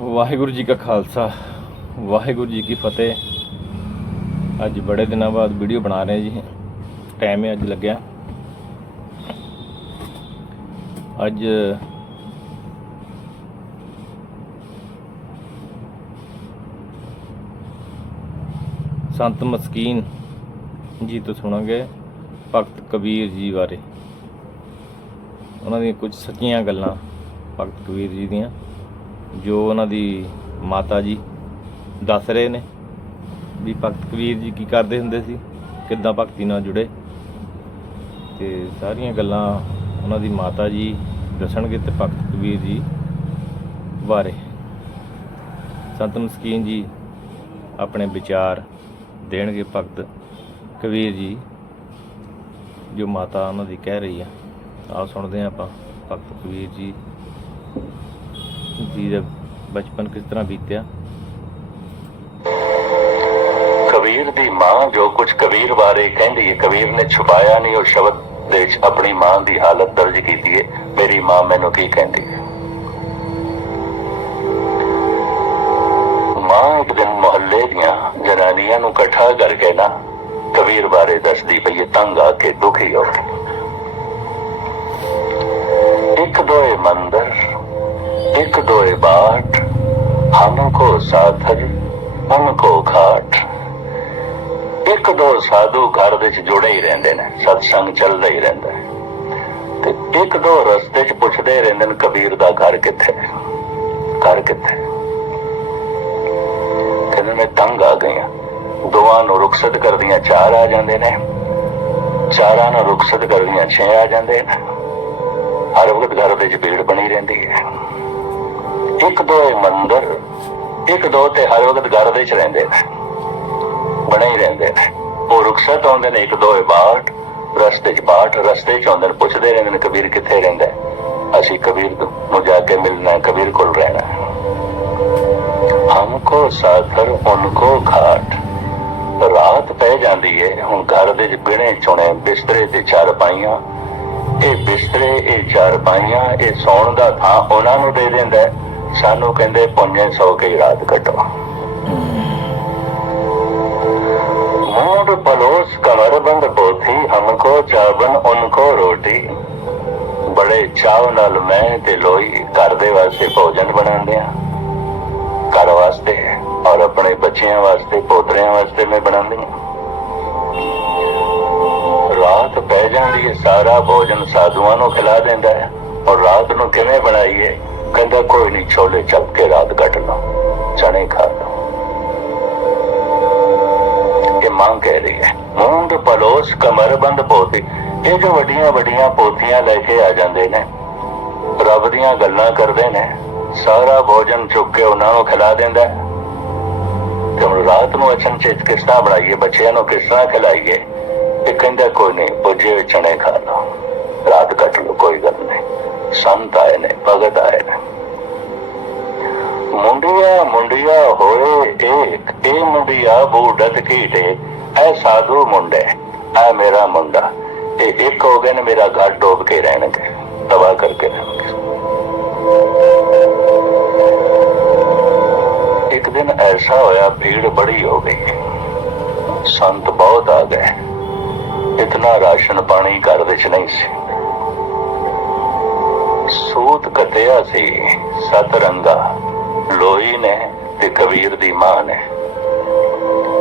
ਵਾਹਿਗੁਰੂ ਜੀ ਕਾ ਖਾਲਸਾ, ਵਾਹਿਗੁਰੂ ਜੀ ਕੀ ਫਤਿਹ। ਅੱਜ ਬੜੇ ਦਿਨਾਂ ਬਾਅਦ ਵੀਡੀਓ ਬਣਾ ਰਹੇ ਜੀ। ਟਾਈਮ ਹੈ ਅੱਜ ਲੱਗਿਆ। ਅੱਜ ਸੰਤ ਮਸਕੀਨ ਜੀ ਤੋਂ ਸੁਣਾਂਗੇ ਭਗਤ ਕਬੀਰ ਜੀ ਬਾਰੇ। ਉਹਨਾਂ ਦੀਆਂ ਕੁਝ ਸੱਚੀਆਂ ਗੱਲਾਂ ਭਗਤ ਕਬੀਰ ਜੀ ਦੀਆਂ। ਜੋ ਉਹਨਾਂ ਦੀ ਮਾਤਾ ਜੀ ਦੱਸ ਰਹੇ ਨੇ ਵੀ ਭਗਤ ਕਬੀਰ ਜੀ ਕੀ ਕਰਦੇ ਹੁੰਦੇ ਸੀ, ਕਿੱਦਾਂ ਭਗਤੀ ਨਾਲ ਜੁੜੇ। ਤੇ ਸਾਰੀਆਂ ਗੱਲਾਂ ਉਹਨਾਂ ਦੀ ਮਾਤਾ ਜੀ ਦੱਸਣਗੇ ਤੇ ਭਗਤ ਕਬੀਰ ਜੀ ਬਾਰੇ। ਸੰਤ ਮਸਕੀਨ ਜੀ ਆਪਣੇ ਵਿਚਾਰ ਦੇਣਗੇ ਭਗਤ ਕਬੀਰ ਜੀ, ਜੋ ਮਾਤਾ ਉਹਨਾਂ ਦੀ ਕਹਿ ਰਹੀ ਆ। ਆਓ ਸੁਣਦੇ ਹਾਂ ਆਪਾਂ, ਭਗਤ ਕਬੀਰ ਜੀ ਜੀ ਦਾ ਬਚਪਨ ਕਿਸ ਤਰ੍ਹਾਂ ਬੀਤਿਆ? ਕਬੀਰ ਦੀ ਮਾਂ ਜੋ ਕੁਝ ਕਬੀਰ ਬਾਰੇ ਕਹਿੰਦੀ ਹੈ, ਕਬੀਰ ਨੇ ਛੁਪਾਇਆ ਨਹੀਂ, ਉਹ ਸ਼ਬਦ ਦੇ ਵਿੱਚ ਆਪਣੀ ਮਾਂ ਦੀ ਹਾਲਤ ਦਰਜ ਕੀਤੀ ਹੈ। ਮੇਰੀ ਮਾਂ ਮੈਨੂੰ ਕੀ ਕਹਿੰਦੀ ਹੈ? ਮਾਂ ਇੱਕ ਦਿਨ ਮੁਹੱਲੇ ਦੀਆਂ ਜਨਾਨੀਆਂ ਨੂੰ ਇਕੱਠਾ ਕਰਕੇ ਨਾ ਕਬੀਰ ਬਾਰੇ ਦੱਸਦੀ ਪਈ ਹੈ, ਤੰਗ ਆ ਕੇ ਦੁਖੀ ਹੋ ਕੇ ਇੱਕ ਦੋਏ ਮੰਦਰ ਇੱਕ ਦੋਏ ਬਾਟ ਹਮਕੋ ਸਾਥਰ ਹਮਕੋ ਖਾਟ ਇੱਕ ਦੋ ਸਾਧੂ ਘਰ ਦੇ ਵਿੱਚ ਜੁੜੇ ਹੀ ਰਹਿੰਦੇ ਨੇ, ਸਤਸੰਗ ਚੱਲਦਾ ਹੀ ਰਹਿੰਦਾ ਤੇ ਇੱਕ ਦੋ ਰਸਤੇ 'ਚ ਪੁੱਛਦੇ ਰਹਿੰਦੇ ਨੇ, ਕਬੀਰ ਦਾ ਘਰ ਕਿੱਥੇ ਘਰ ਕਿੱਥੇ ਕਹਿੰਦੇ ਮੈਂ ਤੰਗ ਆ ਗਈਆਂ। ਦੋਵਾਂ ਨੂੰ ਰੁਖਸਤ ਕਰਦੀਆਂ ਚਾਰ ਆ ਜਾਂਦੇ ਨੇ। ਚਾਰਾਂ ਨੂੰ ਰੁਖਸਤ ਕਰਦੀਆਂ ਛੇ ਆ ਜਾਂਦੇ ਨੇ। ਹਰ ਵਕਤ ਘਰ ਦੇ ਵਿੱਚ ਭੀੜ ਬਣੀ ਰਹਿੰਦੀ ਹੈ। ਇੱਕ ਦੋ ਮੰਦਰ, ਇੱਕ ਦੋ ਤੇ ਹਰ ਵਕਤ ਘਰ ਦੇ ਚ ਰਹਿੰਦੇ ਨੇ। ਬਣੇ ਹੀ ਰਹਿੰਦੇ ਨੇ। ਉਹ ਰੁਖਸਤ ਆਉਂਦੇ ਨੇ, ਇੱਕ ਦੋ ਇਹ ਬਾਟ ਰਸਤੇ ਚ ਬਾਟ ਰਸਤੇ ਚ ਆਉਂਦੇ ਨੇ, ਪੁੱਛਦੇ ਰਹਿੰਦੇ ਨੇ, ਕਬੀਰ ਕਿੱਥੇ ਰਹਿੰਦਾ ਅਸੀਂ ਕਬੀਰ ਨੂੰ ਜਾ ਕੇ ਮਿਲਣਾ ਕਬੀਰ ਕੋਲ ਰਹਿਣਾ ਹੈ। ਹਮਕੋ ਸਾਥਰ ਉਨਕੋ ਘਾਟ। ਰਾਤ ਪੈ ਜਾਂਦੀ ਹੈ ਹੁਣ ਘਰ ਦੇ ਚ ਬਿਨੇ ਚੁਣੇ ਬਿਸਤਰੇ ਤੇ ਚਾਰ ਪਾਈਆਂ। ਇਹ ਬਿਸਤਰੇ, ਇਹ ਚਾਰ ਪਾਈਆਂ, ਇਹ ਸੌਣ ਦਾ ਥਾਂ ਉਹਨਾਂ ਨੂੰ ਦੇ ਦਿੰਦਾ ਸਾਨੂੰ ਕਹਿੰਦੇ ਪੁੰਨੇ ਸੌ ਕੇ ਰਾਤ ਕੱਟੋ। ਮੂਡ ਪਲੋਸ ਕਮਰ ਬੰਦ ਪੋਥੀ ਹਮਕੋ ਚਾਵਨ ਉਨਕੋ ਰੋਟੀ। ਬੜੇ ਚਾਵ ਨਾਲ ਮੈਂ ਤੇ ਲੋਈ ਘਰ ਦੇ ਵਾਸਤੇ ਭੋਜਨ ਬਣਾਉਂਦੇ ਆ ਘਰ ਵਾਸਤੇ ਔਰ ਆਪਣੇ ਬੱਚਿਆਂ ਵਾਸਤੇ, ਪੋਤਰਿਆਂ ਵਾਸਤੇ ਮੈਂ ਬਣਾਉਂਦੀ ਹਾਂ। ਰਾਤ ਪੈ ਜਾਂਦੀ ਹੈ, ਸਾਰਾ ਭੋਜਨ ਸਾਧੂਆਂ ਨੂੰ ਖਿਲਾ ਦਿੰਦਾ ਹੈ। ਔਰ ਰਾਤ ਨੂੰ ਕਿਵੇਂ ਬਣਾਈਏ? ਕਹਿੰਦਾ ਕੋਈ ਨਹੀਂ ਛੋਲੇ ਚੱਪ ਕੇ ਰਾਤ ਕੱਟ ਲਓ ਚਣੇ ਖਾ ਲਓ। ਇਹ ਮੰਗ ਕਹਿ ਰਹੀ ਹੈ ਮੂੰਡ ਪਲੋਸ ਕਮਰਬੰਦ ਪੋਥੀ ਇਹ ਜੋ ਵੱਡੀਆਂ ਵੱਡੀਆਂ ਪੋਥੀਆਂ ਲੈ ਕੇ ਆ ਜਾਂਦੇ ਨੇ, ਰੱਬ ਦੀਆਂ ਗੱਲਾਂ ਕਰਦੇ ਨੇ, ਸਾਰਾ ਭੋਜਨ ਚੁੱਕ ਕੇ ਉਹਨਾਂ ਨੂੰ ਖਿਲਾ ਦਿੰਦਾ ਤੇ ਹੁਣ ਰਾਤ ਨੂੰ ਅਚਨਚੇਤ ਕਿਸ ਤਰ੍ਹਾਂ ਬਣਾਈਏ, ਬੱਚਿਆਂ ਨੂੰ ਕਿਸ ਤਰ੍ਹਾਂ ਖਿਲਾਈਏ, ਇਹ ਕਹਿੰਦਾ ਕੋਈ ਨਹੀਂ, ਪੁੱਜੇ ਹੋਏ ਚਣੇ ਖਾ ਲਓ ਰਾਤ ਕੱਟ ਲਓ ਕੋਈ ਗੱਲ ਨਹੀਂ ਸੰਤ ਆਏ ਨੇ, ਭਗਤ ਆਏ ਨੇ। ਮੁੰਡਿਆ ਮੁੰਡਿਆ ਹੋਏ ਇੱਕ ਇਹ ਮੁੰਡਿਆ ਬੂਡਤ ਕੀਟੇ ਐ ਸਾਧੂ ਮੁੰਡੇ, ਐ ਮੇਰਾ ਮੁੰਡਾ। ਇਹ ਇੱਕ ਹੋ ਗਏ ਨੇ, ਮੇਰਾ ਘਰ ਡੋਬ ਕੇ ਰਹਿਣਗੇ, ਤਬਾਹ ਕਰਕੇ ਰਹਿਣਗੇ। ਇੱਕ ਦਿਨ ਐਸਾ ਹੋਇਆ, ਭੀੜ ਬੜੀ ਹੋ ਗਈ। ਸੰਤ ਬਹੁਤ ਆ ਗਏ। ਇਤਨਾ ਰਾਸ਼ਨ ਪਾਣੀ ਘਰ ਵਿੱਚ ਨਹੀਂ ਸੀ। ਸੂਤ ਕਤਿਆ ਸੀ, ਸਤ ਰੰਗਾ, ਲੋਈ ਨੇ ਤੇ ਕਬੀਰ ਦੀ ਮਾਂ ਨੇ।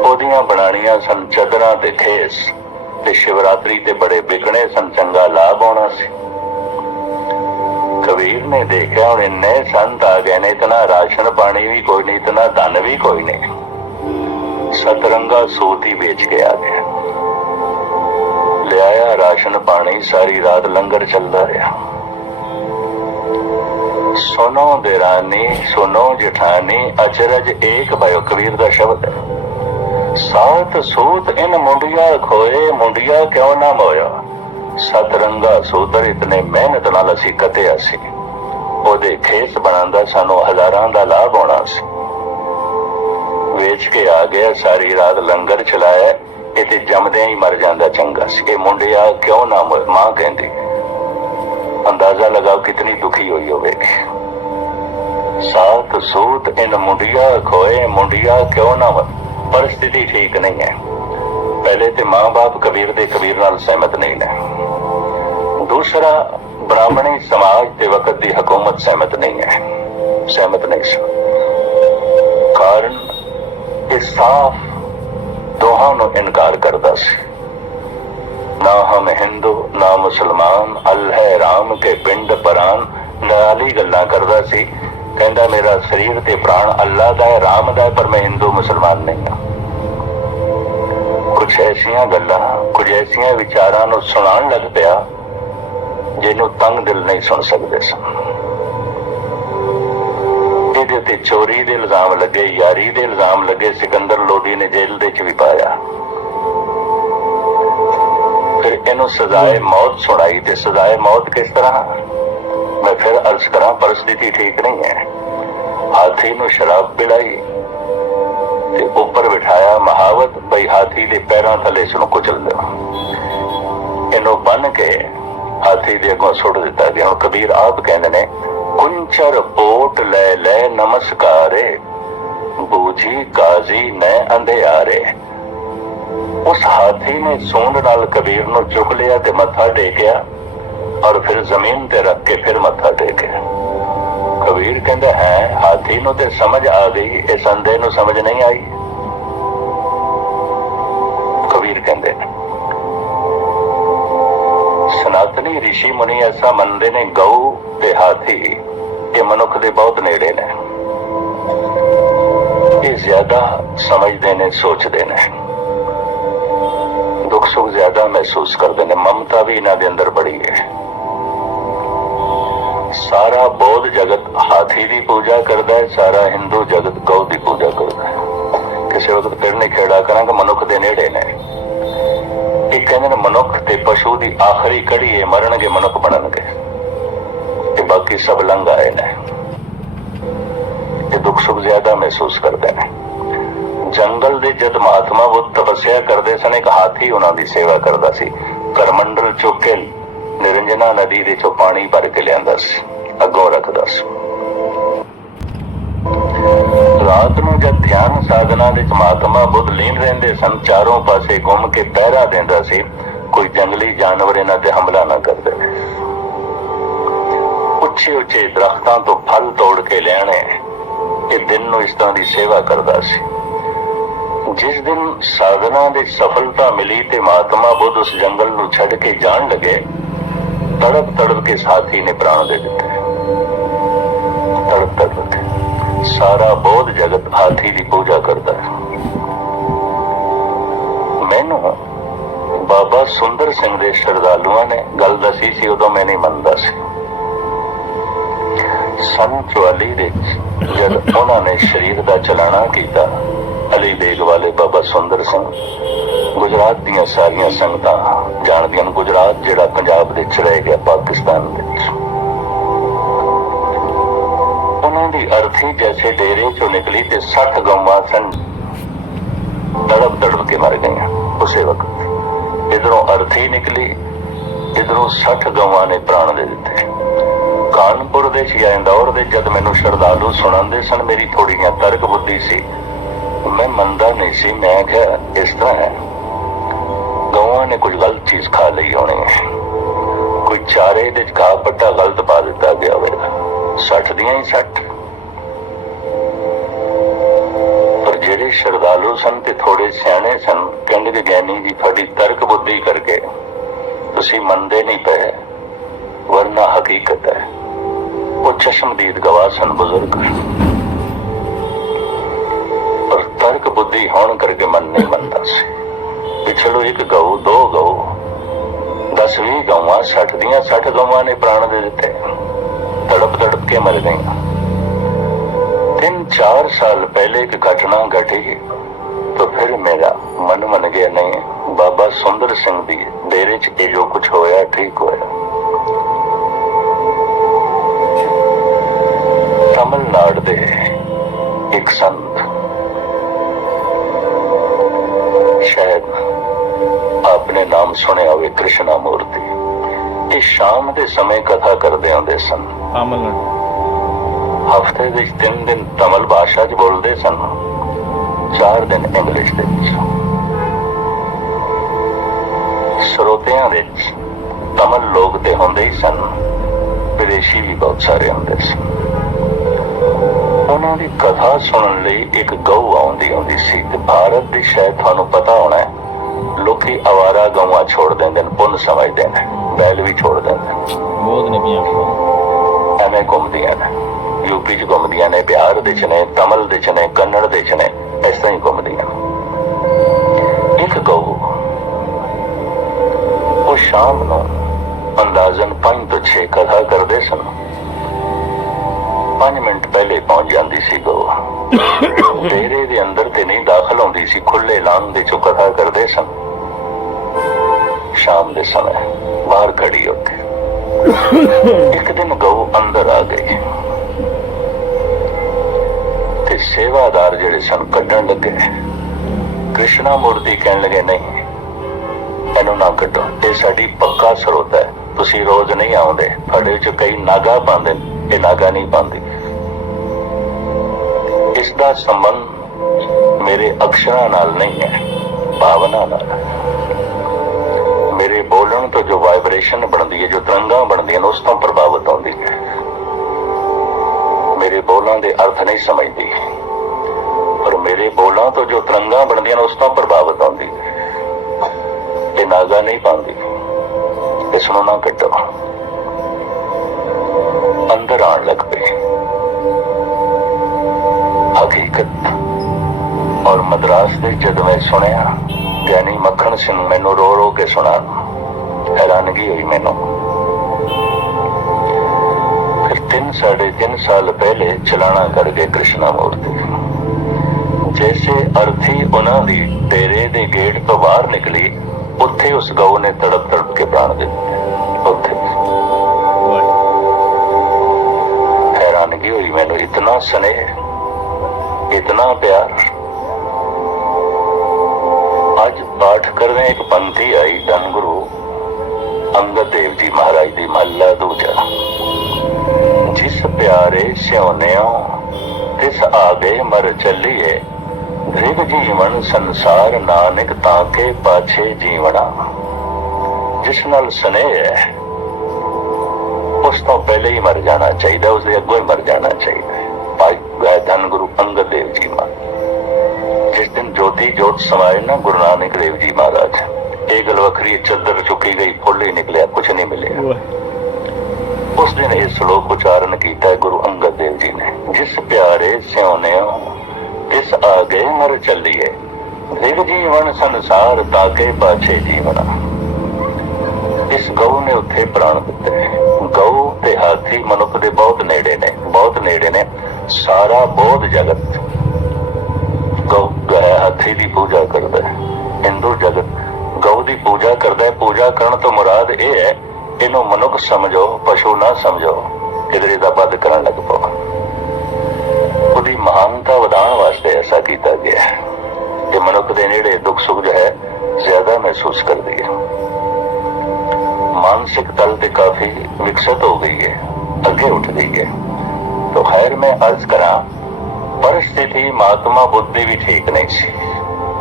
ਉਹਦੀਆਂ ਬਣਾਣੀਆਂ ਸਨ ਚਦਰਾਂ ਤੇ ਖੇਸ ਤੇ ਸ਼ਿਵਰਾਤਰੀ ਤੇ ਬੜੇ ਵਿਕਣੇ ਸਨ ਚੰਗਾ ਲਾਭ ਆਉਣਾ ਸੀ। ਕਬੀਰ ਨੇ ਦੇਖਿਆ ਹੁਣ ਇੰਨੇ ਸੰਤ ਆ ਗਏ ਨੇ, ਇਤਨਾ ਰਾਸ਼ਨ ਪਾਣੀ ਵੀ ਕੋਈ ਨਹੀਂ, ਇਤਨਾ ਧਨ ਵੀ ਕੋਈ ਨਹੀਂ। ਸਤਰੰਗਾ ਸੂਤ ਹੀ ਵੇਚ ਕੇ ਆ ਗਿਆ। ਲਿਆਇਆ ਰਾਸ਼ਨ ਪਾਣੀ, ਸਾਰੀ ਰਾਤ ਲੰਗਰ ਚੱਲਦਾ ਰਿਹਾ। ਸੁਨੋ ਦੇਰਾਨੀ ਸੁਨੋ ਜਠਾਨੀ, ਅਚਰਜ ਏਕ ਭਇਓ ਕਬੀਰ ਦਾ ਸ਼ਬਦ। ਹੈ ਸਾਤ ਸੂਤ ਇਨ ਮੁੰਡਿਆ ਖੋਏ, ਮੁੰਡਿਆ ਕਿਉਂ ਨਾ ਮੋਇਆ? ਸਤਰੰਗਾ ਸੂਤਰ ਇਤਨੇ ਮਿਹਨਤ ਨਾਲ ਅਸੀਂ ਕਤਿਆ ਸੀ। ਉਹਦੇ ਖੇਸ ਬਣਾਉਂਦਾ ਸਾਨੂੰ ਹਜ਼ਾਰਾਂ ਦਾ ਲਾਭ ਹੋਣਾ ਸੀ। ਵੇਚ ਕੇ ਆ ਗਿਆ, ਸਾਰੀ ਰਾਤ ਲੰਗਰ ਚਲਾਇਆ, ਇਹ ਤੇ ਜੰਮਦਿਆਂ ਹੀ ਮਰ ਜਾਂਦਾ ਚੰਗਾ ਸੀ। ਇਹ ਮੁੰਡਿਆ ਕਿਉਂ ਨਾ ਮੋਏ ਮਾਂ ਕਹਿੰਦੀ ਅੰਦਾਜ਼ਾ ਲਗਾਓ ਕਿਤਨੀ ਦੁਖੀ ਹੋਈ ਹੋਵੇਗੀ ਸਾਥ ਸੂਤ ਇਨ ਮੁੰਡਿਆ ਖੋਏ, ਮੁੰਡਿਆ ਕਿਉਂ ਨਾ ਹੋਏ? ਪਰਿਸਥਿਤੀ ਠੀਕ ਨਹੀਂ ਹੈ। ਪਹਿਲੇ ਤੇ ਮਾਂ-ਬਾਪ ਕਬੀਰ ਦੇ ਕਬੀਰ ਨਾਲ ਸਹਿਮਤ ਨਹੀਂ ਨੇ। ਦੂਸਰਾ, ਬ੍ਰਾਹਮਣੀ ਸਮਾਜ ਦੇ ਵਕਤ ਦੀ ਹਕੂਮਤ ਸਹਿਮਤ ਨਹੀਂ ਹੈ। ਸਹਿਮਤ ਨਹੀਂ ਸੀ। ਕਾਰਨ ਇਹ ਸਾਫ਼ ਦੋਹਾਂ ਨੂੰ ਇਨਕਾਰ ਕਰਦਾ ਸੀ। ਨਾ ਹਮ ਹਿੰਦੂ ਨਾ ਮੁਸਲਮਾਨ ਅਲ ਰਾਮ ਕੇ ਪਿੰਡ ਪਰਾਨ। ਨਾਲੀ ਗੱਲਾਂ ਕਰਦਾ ਸੀ। ਕਹਿੰਦਾ, ਮੇਰਾ ਸਰੀਰ ਤੇ ਪ੍ਰਾਣ ਅੱਲਾ ਦਾ ਹੈ, ਰਾਮ ਦਾ ਹੈ, ਪਰ ਮੈਂ ਹਿੰਦੂ ਮੁਸਲਮਾਨ ਨਹੀਂ ਹਾਂ। ਕੁਝ ਐਸੀਆਂ ਗੱਲਾਂ, ਕੁਝ ਐਸੀਆਂ ਵਿਚਾਰਾਂ ਨੂੰ ਸੁਣਾਉਣ ਲੱਗ ਪਿਆ, ਜਿਹਨੂੰ ਤੰਗ ਦਿਲ ਨਹੀਂ ਸੁਣ ਸਕਦੇ ਸਨ। ਇਹਦੇ ਉੱਤੇ ਚੋਰੀ ਦੇ ਇਲਜ਼ਾਮ ਲੱਗੇ, ਯਾਰੀ ਦੇ ਇਲਜ਼ਾਮ ਲੱਗੇ, ਸਿਕੰਦਰ ਲੋਧੀ ਨੇ ਜੇਲ੍ਹ ਦੇ ਚ ਵੀ ਪਾਇਆ। ਇਹਨੂੰ ਸਜ਼ਾਏ ਮੌਤ ਸੁਣਾਈ ਤੇ ਸਜ਼ਾਏ ਮੌਤ ਕਿਸ ਤਰ੍ਹਾਂ? ਮੈਂ ਫਿਰ ਅਰਜ਼ ਕਰਾਂ, ਪਰਿਸਥਿਤੀ ਠੀਕ ਨਹੀਂ ਹੈ। ਹਾਥੀ ਨੂੰ ਸ਼ਰਾਬ ਪਿਲਾਈ ਤੇ ਉੱਪਰ ਬਿਠਾਇਆ ਮਹਾਵਤ ਬਈ ਹਾਥੀ ਦੇ ਪੈਰਾਂ ਥੱਲੇ ਇਸ ਨੂੰ ਕੁਚਲ ਦਿਓ। ਇਹਨੂੰ ਬੰਨ ਕੇ ਹਾਥੀ ਦੇ ਅੱਗੋਂ ਸੁੱਟ ਦਿੱਤਾ ਗਿਆ। ਹੁਣ ਕਬੀਰ ਆਪ ਕਹਿੰਦੇ ਨੇ, ਕੁੰਚਰ ਪੋਟ ਲੈ ਲੈ ਨਮਸਕਾਰੇ, ਬੂਝੀ ਕਾਜ਼ੀ ਨੈ ਅੰਧਿਆਰੇ। ਉਸ ਹਾਥੀ ਨੇ ਸੂੰਡ ਨਾਲ ਕਬੀਰ ਨੂੰ ਚੁੱਕ ਲਿਆ ਤੇ ਮੱਥਾ ਟੇਕਿਆ ਔਰ ਫਿਰ ਜ਼ਮੀਨ ਤੇ ਰੱਖ ਕੇ ਫਿਰ ਮੱਥਾ ਟੇਕਿਆ। ਕਬੀਰ ਕਹਿੰਦਾ, ਹੈ, ਹਾਥੀ ਨੂੰ ਤੇ ਸਮਝ ਆ ਗਈ ਇਸ ਅੰਦੇ ਨੂੰ ਸਮਝ ਨਹੀਂ ਆਈ? ਕਬੀਰ ਕਹਿੰਦੇ ਨੇ ਸਨਾਤਨੀ ઋષਿ ਮੁਨੀ ਐਸਾ ਮੰਨਦੇ ਨੇ ਗਊ ਤੇ ਹਾਥੀ, ਇਹ ਮਨੁੱਖ ਦੇ ਬਹੁਤ ਨੇੜੇ ਨੇ। ਇਹ ਜ਼ਿਆਦਾ ਸਮਝਦੇ ਨੇ, ਸੋਚਦੇ ਨੇ। ਸੁੱਖ ਜ਼ਿਆਦਾ ਮਹਿਸੂਸ ਕਰਦੇ ਨੇ। ਮਮਤਾ ਵੀ ਇਹਨਾਂ ਦੇ ਅੰਦਰ ਬੜੀ ਹੈ। ਸਾਰਾ ਬੌਧ ਜਗਤ ਹਾਥੀ ਦੀ ਪੂਜਾ ਕਰਦਾ ਹੈ, ਸਾਰਾ ਹਿੰਦੂ ਜਗਤ ਗਊ ਦੀ ਪੂਜਾ ਕਰਦਾ ਹੈ। ਕਿਸੇ ਵਕਤ ਫਿਰ ਨਹੀਂ ਖੇੜਾ ਕਰਾਂਗਾ, ਮਨੁੱਖ ਦੇ ਨੇੜੇ ਨੇ। ਇਹ ਕਹਿੰਦੇ ਨੇ, ਮਨੁੱਖ ਤੇ ਪਸ਼ੂ ਦੀ ਆਖਰੀ ਕੜੀ ਹੈ ਮਰਨਗੇ, ਮਨੁੱਖ ਬਣਨਗੇ। ਤੇ ਬਾਕੀ ਸਭ ਲੰਘ ਆਏ ਨੇ। ਇਹ ਦੁੱਖ ਸੁੱਖ ਜ਼ਿਆਦਾ ਮਹਿਸੂਸ ਕਰਦੇ ਨੇ ਜੰਗਲ ਦੇ ਜਦ ਮਹਾਤਮਾ ਬੁੱਧ ਤਪੱਸਿਆ ਕਰਦੇ ਸਨ, ਇੱਕ ਹਾਥੀ ਉਹਨਾਂ ਦੀ ਸੇਵਾ ਕਰਦਾ ਸੀ। ਕਰਮੰਡਲ ਚੋਂ ਕੇ ਨਿਰੰਜਨਾ ਨਦੀ ਦੇ ਚੋਂ ਪਾਣੀ ਭਰ ਕੇ ਲਿਆਂਦਾ ਸੀ। ਅੱਗੋਂ ਰੱਖਦਾ ਸੀ। ਰਾਤ ਨੂੰ ਜਦ ਧਿਆਨ ਸਾਧਨਾ ਦੇ ਮਹਾਤਮਾ ਬੁੱਧ ਲੀਨ ਰਹਿੰਦੇ ਸਨ, ਚਾਰੋਂ ਪਾਸੇ ਘੁੰਮ ਕੇ ਪਹਿਰਾ ਦਿੰਦਾ ਸੀ, ਕੋਈ ਜੰਗਲੀ ਜਾਨਵਰ ਇਹਨਾਂ ਤੇ ਹਮਲਾ ਨਾ ਕਰਦੇ ਉੱਚੇ ਉੱਚੇ ਦਰਖਤਾਂ ਤੋਂ ਫਲ ਤੋੜ ਕੇ ਲੈਣੇ ਇਹ ਦਿਨ ਨੂੰ ਇਸ ਤਰ੍ਹਾਂ ਦੀ ਸੇਵਾ ਕਰਦਾ ਸੀ। ਜਿਸ ਦਿਨ ਸਾਧਨਾ ਦੇ ਸਫਲਤਾ ਮਿਲੀ ਤੇ ਮਹਾਤਮਾ ਬੁੱਧ ਉਸ ਜੰਗਲ ਨੂੰ ਛੱਡ ਕੇ ਜਾਣ ਲੱਗੇ, ਤੜਪ ਤੜਪ ਕੇ ਸਾਥੀ ਨੇ ਪ੍ਰਾਣ ਦੇ ਦਿੱਤੇ। ਤੜਪ ਤੜਪ ਕੇ ਸਾਰਾ ਬੋਧ ਜਗਤ ਹਾਥੀ ਦੀ ਪੂਜਾ ਕਰਦਾ ਹੈ। ਮੈਨੂੰ ਬਾਬਾ ਸੁੰਦਰ ਸਿੰਘ ਦੇ ਸ਼ਰਧਾਲੂਆਂ ਨੇ ਗੱਲ ਦੱਸੀ ਸੀ, ਉਦੋਂ ਮੈਂ ਨਹੀਂ ਮੰਨਦਾ ਸੀ। ਸੰਨ 44 ਦੇ ਜਦ ਉਹਨਾਂ ਨੇ ਸਰੀਰ ਦਾ ਚਲਾਣਾ ਕੀਤਾ ਅਲੀ ਬੇਗ ਵਾਲੇ ਬਾਬਾ ਸੁੰਦਰ ਸਿੰਘ। ਗੁਜਰਾਤ ਦੀਆਂ ਸਾਰੀਆਂ ਸੰਗਤਾਂ ਜਾਣਦੀਆਂ ਨੇ ਗੁਜਰਾਤ, ਜਿਹੜਾ ਪੰਜਾਬ ਦੇ ਵਿੱਚ ਰਹਿ ਗਿਆ, ਪਾਕਿਸਤਾਨ ਵਿੱਚ। ਉਹਨਾਂ ਦੀ ਅਰਥੀ ਜੈਸੇ ਡੇਰੇ ਚੋਂ ਨਿਕਲੀ ਤੇ 60 ਗਊਆਂ ਸਨ। ਤੜਪ ਤੜਪ ਕੇ ਮਰ ਗਈਆਂ ਉਸੇ ਵਕਤ। ਇਧਰੋਂ ਅਰਥੀ ਨਿਕਲੀ, ਇਧਰੋਂ 60 ਗਊਆਂ ਨੇ ਪ੍ਰਾਣ ਦੇ ਦਿੱਤੇ। ਕਾਨਪੁਰ ਦੇ ਜਾਂ ਇੰਦੌਰ ਦੇ ਜਦ ਮੈਨੂੰ ਸ਼ਰਧਾਲੂ ਸੁਣਾਉਂਦੇ ਸਨ, ਮੇਰੀ ਥੋੜੀਆਂ ਤਰਕ ਬੁੱਧੀ ਸੀ। ਮੈਂ ਮੰਨਦਾ ਨਹੀਂ ਸੀ, ਮੈਂ ਕਿਹਾ ਇਸ ਤਰ੍ਹਾਂ ਹੈ। ਗਊਆਂ ਨੇ ਕੁਝ ਗਲਤ ਚੀਜ਼ ਖਾ ਲਈ ਹੋਣੀ ਹੈ। ਕੋਈ ਚਾਰੇ ਦੇ ਘਾਹ ਪੱਟਾ ਗਲਤ ਪਾ ਦਿੱਤਾ ਗਿਆ ਹੋਵੇਗਾ 60 ਦੀਆਂ ਹੀ 60 ਪਰ ਜਿਹੜੇ ਸ਼ਰਧਾਲੂ ਸਨ ਤੇ ਥੋੜੇ ਸਿਆਣੇ ਸਨ, ਕਹਿੰਦੇ ਕਿ ਗਿਆਨੀ ਜੀ, ਤੁਹਾਡੀ ਤਰਕ ਬੁੱਧੀ ਕਰਕੇ ਤੁਸੀਂ ਮੰਨਦੇ ਨਹੀਂ ਪਏ, ਵਰਨਾ ਹਕੀਕਤ ਹੈ। ਉਹ ਚਸ਼ਮਦੀਦ ਗਵਾਹ ਸਨ ਬਜ਼ੁਰਗ। ਤਰਕ ਬੁੱਧੀ ਹੋਣ ਕਰਕੇ ਮਨ ਨਹੀਂ ਮੰਨਦਾ ਸੀ। ਪਿਛਲੋ ਇੱਕ ਗਊ, ਦੋ ਗਊ ਦਸਵੀਂ 20 ਗਊਆਂ 60 ਦੀਆਂ 60 ਗਊਆਂ ਨੇ ਪ੍ਰਾਣ ਦੇ ਦਿੱਤੇ। ਤੜਪ ਤੜਪ ਕੇ ਮਰ ਗਈਆਂ। 3-4 ਸਾਲ ਪਹਿਲੇ ਇੱਕ ਘਟਨਾ ਘਟੀ, ਤਾਂ ਫਿਰ ਮੇਰਾ ਮਨ ਮੰਨ ਗਿਆ, ਨਹੀਂ, ਬਾਬਾ ਸੁੰਦਰ ਸਿੰਘ ਦੀ ਡੇਰੇ 'ਚ ਇਹ ਜੋ ਕੁਝ ਹੋਇਆ, ਠੀਕ ਹੋਇਆ। ਤਮਿਲਨਾਡੂ ਦੇ ਇੱਕ ਸੰਤ ਨਾਮ ਸੁਣਿਆ ਹੋਵੇ ਕ੍ਰਿਸ਼ਨਾ ਮੂਰਤੀ। ਇਹ ਸ਼ਾਮ ਦੇ ਸਮੇਂ ਕਥਾ ਕਰਦੇ ਹੁੰਦੇ ਸਨ। ਤਾਮਿਲਨਾਡੂ। ਹਫ਼ਤੇ ਵਿੱਚ ਤਿੰਨ ਦਿਨ ਤਮਿਲ ਭਾਸ਼ਾ 'ਚ ਬੋਲਦੇ ਸਨ। ਚਾਰ ਦਿਨ ਇੰਗਲਿਸ਼ ਦੇ ਵਿੱਚ। ਸਰੋਤਿਆਂ ਵਿੱਚ ਤਮਿਲ ਲੋਕ ਤੇ ਹੁੰਦੇ ਹੀ ਸਨ। ਵਿਦੇਸ਼ੀ ਵੀ ਬਹੁਤ ਸਾਰੇ ਹੁੰਦੇ ਸਨ। ਉਹਨਾਂ ਦੀ ਕਥਾ ਸੁਣਨ ਲਈ ਇੱਕ ਗਊ ਆਉਂਦੀ ਹੁੰਦੀ ਸੀ ਤੇ ਭਾਰਤ ਦੀ ਸ਼ਾਇਦ ਤੁਹਾਨੂੰ ਪਤਾ ਹੋਣਾ ਹੈ। ਲੋਕੀ ਆਵਾਰਾ ਗਊਆਂ ਛੋੜ ਦਿੰਦੇ ਨੇ ਪੁੰਨ ਸਮਝਦੇ ਨੇ ਬੈਲ ਵੀ ਛੋੜ ਦਿੰਦੇ ਨੇ। ਬਹੁਤ ਨੇ ਪੰਜਾਬ ਐਵੇਂ ਘੁੰਮਦੀਆਂ ਨੇ ਯੂਪੀ 'ਚ ਘੁੰਮਦੀਆਂ ਨੇ ਬਿਹਾਰ ਦੇ 'ਚ ਨੇ ਤਮਿਲ ਦੇ 'ਚ ਨੇ ਕੰਨੜ ਦੇ 'ਚ ਨੇ ਇਸ ਤਰ੍ਹਾਂ ਹੀ ਘੁੰਮਦੀਆਂ ਇੱਕ ਗਊ ਉਹ ਸ਼ਾਮ ਨੂੰ ਅੰਦਾਜ਼ਨ 5 ਤੋਂ 6 ਕਥਾ ਕਰਦੇ ਸਨ। 5 ਮਿੰਟ ਪਹਿਲੇ ਪਹੁੰਚ ਜਾਂਦੀ ਸੀ ਗਊ। ਡੇਰੇ ਦੇ ਅੰਦਰ ਤੇ ਨਹੀਂ ਦਾਖਲ ਹੁੰਦੀ ਸੀ ਖੁੱਲੇ ਐਲਾਨ ਦੇ ਚੋਂ ਕਥਾ ਕਰਦੇ ਸਨ। ਸ਼ਾਮ ਦੇ ਸਮੇਂ ਬਾਹਰ ਖੜੀ ਉੱਥੇ। ਇੱਕ ਦਿਨ ਗਊ ਅੰਦਰ ਆ ਗਈ। ਤੇ ਸੇਵਾਦਾਰ ਜਿਹੜੇ ਸਨ ਕੱਢਣ ਲੱਗੇ। ਕ੍ਰਿਸ਼ਨਾ ਮੂਰਤੀ ਕਹਿਣ ਲੱਗੇ, ਨਹੀਂ ਇਹਨੂੰ ਨਾ ਕੱਢੋ। ਇਹ ਸਾਡੀ ਪੱਕਾ ਸਰੋਤ ਹੈ। ਤੁਸੀਂ ਰੋਜ਼ ਨਹੀਂ ਆਉਂਦੇ। ਤੁਹਾਡੇ ਵਿੱਚ ਕਈ ਨਾਗਾ ਪਾਉਂਦੇ ਨੇ। ਇਹ ਨਾਗਾ ਨਹੀਂ ਪਾਉਂਦੀ। ਇਸ ਦਾ ਸੰਬੰਧ ਮੇਰੇ ਅਕਸ਼ਰਾਂ ਨਾਲ ਨਹੀਂ ਹੈ, ਭਾਵਨਾ ਨਾਲ। ਤੋਂ ਜੋ ਵਾਈਬ੍ਰੇਸ਼ਨ ਬਣਦੀ ਹੈ, ਜੋ ਤਰੰਗਾਂ ਬਣਦੀਆਂ ਨੇ, ਉਸ ਤੋਂ ਪ੍ਰਭਾਵਿਤ ਹੁੰਦੀ ਹੈ। ਮੇਰੇ ਬੋਲਾਂ ਦੇ ਅਰਥ ਨਹੀਂ ਸਮਝਦੀ। ਪਰ ਮੇਰੇ ਬੋਲਾਂ ਤੋਂ ਜੋ ਤਰੰਗਾਂ ਬਣਦੀਆਂ ਉਸ ਤੋਂ ਪ੍ਰਭਾਵਿਤ ਹੁੰਦੀ ਹੈ। ਇਹ ਨਾਗਾ ਨਹੀਂ ਪਾਉਂਦੀ। ਇਸ ਨੂੰ ਨਾ ਕੱਟੋ। ਅੰਦਰ ਆਉਣ ਲੱਗ ਪਏ। ਹਕੀਕਤ ਔਰ ਮਦਰਾਸ ਦੇ ਜਦ ਮੈਂ ਸੁਣਿਆ, ਗਿਆਨੀ ਮੱਖਣ ਸਿੰਘ ਮੈਨੂੰ ਰੋ ਰੋ ਕੇ ਸੁਣਾ ਹੈਰਾਨਗੀ ਹੋਈ ਮੈਨੂੰ। ਫਿਰ ਤਿੰਨ ਸਾਢੇ ਤਿੰਨ ਸਾਲ ਪਹਿਲੇ ਚਲਾਣਾ ਕਰ ਗਏ ਕ੍ਰਿਸ਼ਨਾ ਮੂਰਤੀ ਜੈਸੇ ਅਰਥੀ ਉਹਨਾਂ ਦੀ ਡੇਰੇ ਦੇ ਗੇਟ ਤੋਂ ਬਾਹਰ ਨਿਕਲੀ, ਉੱਥੇ ਉਸ ਗਊ ਨੇ ਤੜਪ ਤੜਪ ਕੇ ਪ੍ਰਾਣ ਦਿੱਤੇ। ਉੱਥੇ। ਹੈਰਾਨਗੀ ਹੋਈ ਮੈਨੂੰ, ਇਤਨਾ ਸਨੇਹ, ਇਤਨਾ ਪਿਆਰ। ਅੱਜ ਪਾਠ ਕਰਦੇ ਇੱਕ ਪੰਥੀ ਆਈ, ਧੰਨ ਗੁਰੂ ਅੰਗਦ ਦੇਵ ਜੀ ਮਹਾਰਾਜ ਦੀ ਮਹੱਲਾ ਦੂਜਾ ਜਿਸ ਪਿਆਰੇ ਸਿਉਨਿਓ ਤਿਸ ਆਗੇ ਮਰ ਚੱਲੀਏ, ਰਿਗ ਜੀਵਨ ਸੰਸਾਰ ਨਾਨਕ ਤਾਕੇ ਪਾਛੇ ਜੀਵਣਾ ਜਿਸ ਨਾਲ ਸਨੇਹ ਹੈ, ਉਸ ਤੋਂ ਪਹਿਲੇ ਹੀ ਮਰ ਜਾਣਾ ਚਾਹੀਦਾ ਉਸ ਦੇ ਅੱਗੋਂ ਹੀ ਮਰ ਜਾਣਾ ਚਾਹੀਦਾ ਹੈ। ਭਾਈ ਗਏ ਧੰਨ ਗੁਰੂ ਅੰਗਦ ਦੇਵ ਜੀ ਮਹਾਰਾਜ, ਜਿਸ ਦਿਨ ਜੋਤੀ ਜੋਤ ਸਮਾਏ ਨਾ ਗੁਰੂ ਨਾਨਕ ਦੇਵ ਜੀ ਮਹਾਰਾਜ ਗੱਲ ਵੱਖਰੀ ਚੱਦਰ ਚੁੱਕੀ ਗਈ ਫੁੱਲ ਹੀ ਨਿਕਲਿਆ ਕੁਝ ਨਹੀਂ ਮਿਲਿਆ। ਉਸ ਦਿਨ ਇਹ ਸ਼ਲੋਕ ਉਚਾਰਨ ਕੀਤਾ ਗੁਰੂ ਅੰਗਦ ਦੇਵ ਜੀ ਨੇ। ਜਿਸ ਪਿਆਰੇ ਸਿਉਨਿਓ ਤਿਸ ਆਗੇ ਮਰ ਚੱਲੀਏ। ਰਿਗ ਜੀਵਨ ਸੰਸਾਰ ਤਾਕੇ ਪਾਛੇ ਜੀਵਨਾ। ਇਸ ਗਊ ਨੇ ਉੱਥੇ ਪ੍ਰਾਣ ਦਿੱਤੇ। ਗਊ ਤੇ ਹਾਥੀ ਮਨੁੱਖ ਦੇ ਬਹੁਤ ਨੇੜੇ ਨੇ। ਬਹੁਤ ਨੇੜੇ ਨੇ। ਸਾਰਾ ਬੋਧ ਜਗਤ। ਗਊ ਗਏ ਹਾਥੀ ਦੀ ਪੂਜਾ ਕਰਦਾ ਹੈ। ਹਿੰਦੂ ਜਗਤ ਦੀ ਪੂਜਾ ਕਰਦਾ ਹੈ ਪੂਜਾ ਕਰਨ ਤੋਂ ਮੁਰਾਦ ਇਹ ਹੈ ਇਹਨੂੰ ਮਨੁੱਖ ਸਮਝੋ ਪਸ਼ੂ ਨਾ ਸਮਝੋ ਕਿਧਰੇ ਦਾ ਵੱਧ ਕਰਨ ਲੱਗ ਪਓ ਉਹਦੀ ਮਹਾਨਤਾ ਵਧਾਉਣ ਵਾਸਤੇ ਐਸਾ ਕੀਤਾ ਗਿਆ ਹੈ ਕਿ ਮਨੁੱਖ ਦੇ ਨੇੜੇ ਦੁੱਖ ਸੁੱਖ ਜੋ ਹੈ ਜ਼ਿਆਦਾ ਮਹਿਸੂਸ ਕਰਦੀ ਹੈ मानसिक तल पे काफी विकसित हो गई है आगे उठ गई है तो खैर मैं अर्ज करा परिस्थिति महात्मा बुद्ध ਦੀ ਵੀ ਠੀਕ ਨਹੀਂ ਸੀ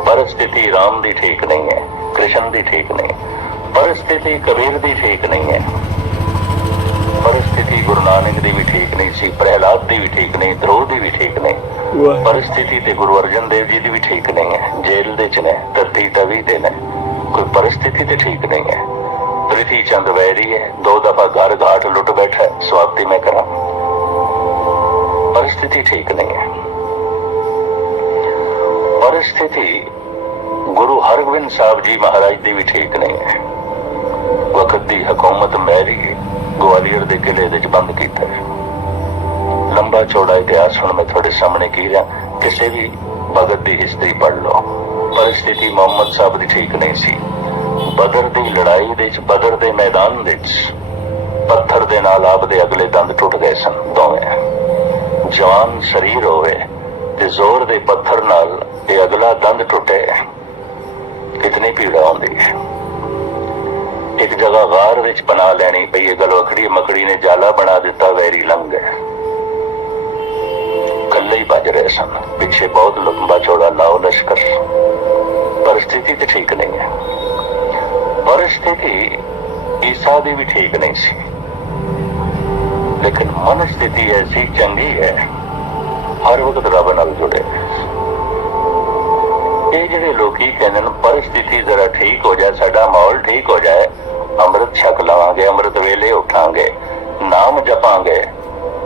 परिस्थिति राम ਦੀ ਠੀਕ ਨਹੀਂ ਹੈ ਕ੍ਰਿਸ਼ਨ ਦੀ ਠੀਕ ਨਹੀਂ परिस्थिति ਕਬੀਰ ਦੀ ਠੀਕ ਨਹੀਂ ਹੈ परिस्थिति ਗੁਰੂ ਨਾਨਕ ਦੀ ਵੀ ਠੀਕ ਨਹੀਂ ਸੀ ਪ੍ਰਹਿਲਾਦ ਦੀ ਵੀ ਠੀਕ ਨਹੀਂ ਧਰੋ ਦੀ ਵੀ ਠੀਕ ਨਹੀਂ परिस्थिति ਤੇ ਗੁਰੂ ਅਰਜਨ ਦੇਵ ਜੀ ਦੀ ਵੀ ਠੀਕ ਨਹੀਂ ਹੈ ਜੇਲ੍ਹ ਦੇ ਚ ਨੇ ਧਰਤੀ ਤਵੀ ਦੇ ਨੇ ਕੋਈ परिस्थिति ਤੇ ਠੀਕ ਨਹੀਂ ਹੈ ਪ੍ਰਿਥੀ ਚੰਦ ਵੈਰੀ ਹੈ ਦੋ ਦਫਾ ਘਰ ਘਾਟ ਲੁੱਟ ਬੈਠਾ ਹੈ ਸਵਾਗਤੀ ਮੈਂ ਕਰਾਂ परिस्थिति ਠੀਕ ਨਹੀਂ ਹੈ परिस्थिति ਗੁਰੂ ਹਰਗੋਬਿੰਦ ਸਾਹਿਬ ਜੀ ਮਹਾਰਾਜ ਦੀ ਵੀ ਠੀਕ ਨਹੀਂ ਹੈ ਵਕਤ ਦੀ ਹਕੂਮਤ ਮੈਰੀ ਗਵਾਲੀਅਰ ਦੇ ਕਿਲੇ ਦੇ ਵਿੱਚ ਬੰਦ ਕੀਤਾ ਹੈ। ਲੰਬਾ ਚੌੜਾ ਇਤਿਹਾਸ ਹੁਣ ਮੈਂ ਤੁਹਾਡੇ ਸਾਹਮਣੇ ਕੀ ਰਿਹਾ, ਕਿਸੇ ਵੀ ਭਗਤ ਦੀ ਹਿਸਟਰੀ ਪੜ ਲਓ। ਪਰਿਸਥਿਤੀ ਮੁਹੰਮਦ ਸਾਹਿਬ ਦੀ ਠੀਕ ਨਹੀਂ ਸੀ। ਬਦਰ ਦੀ ਲੜਾਈ ਦੇ ਵਿੱਚ, ਬਦਰ ਦੇ ਮੈਦਾਨ ਵਿੱਚ ਪੱਥਰ ਦੇ ਨਾਲ ਆਪ ਦੇ ਅਗਲੇ ਦੰਦ ਟੁੱਟ ਗਏ ਸਨ, ਦੋਵੇਂ। ਜਵਾਨ ਸਰੀਰ ਹੋਵੇ ਤੇ ਜ਼ੋਰ ਦੇ ਪੱਥਰ ਨਾਲ ਇਹ ਅਗਲਾ ਦੰਦ ਟੁੱਟੇ। ਕਿਤਨੀ ਪੀੜਾ ਹੁੰਦੀ ਹੈ ਇੱਕ ਜਗ੍ਹਾ ਗਾਰ ਵਿੱਚ ਬਣਾ ਲੈਣੀ ਪਈ ਇਹ ਗੱਲ ਵਖੜੀ ਮਕੜੀ ਨੇ ਜਾਲਾ ਬਣਾ ਦਿੱਤਾ, ਵੈਰੀ ਲੰਘ ਗਏ। ਸਨ। ਪਿੱਛੇ ਬਹੁਤ ਲੰਬਾ ਚੌੜਾ ਲਾਓ ਲਸ਼ਕਰ। ਪਰਿਸਥਿਤੀ ਤੇ ਠੀਕ ਨਹੀਂ ਹੈ। ਪਰਿਸਥਿਤੀ ਈਸਾ ਦੀ ਵੀ ਠੀਕ ਨਹੀਂ ਸੀ। ਲੇਕਿਨ ਮਨ ਸਥਿਤੀ ਐਸੀ ਚੰਗੀ ਹੈ, ਹਰ ਵਕਤ ਰੱਬ ਨਾਲ ਜੁੜੇ। ਇਹ ਜਿਹੜੇ ਲੋਕੀ ਕਹਿੰਦੇ ਨੇ, ਪਰਿਸਥਿਤੀ ਜ਼ਰਾ ਠੀਕ ਹੋ ਜਾਏ, ਸਾਡਾ ਮਾਹੌਲ ਠੀਕ ਹੋ ਜਾਏ, ਅੰਮ੍ਰਿਤ ਛਕ ਲਵਾਂਗੇ, ਅੰਮ੍ਰਿਤ ਵੇਲੇ ਉਠਾਂਗੇ, ਨਾਮ ਜਪਾਂਗੇ।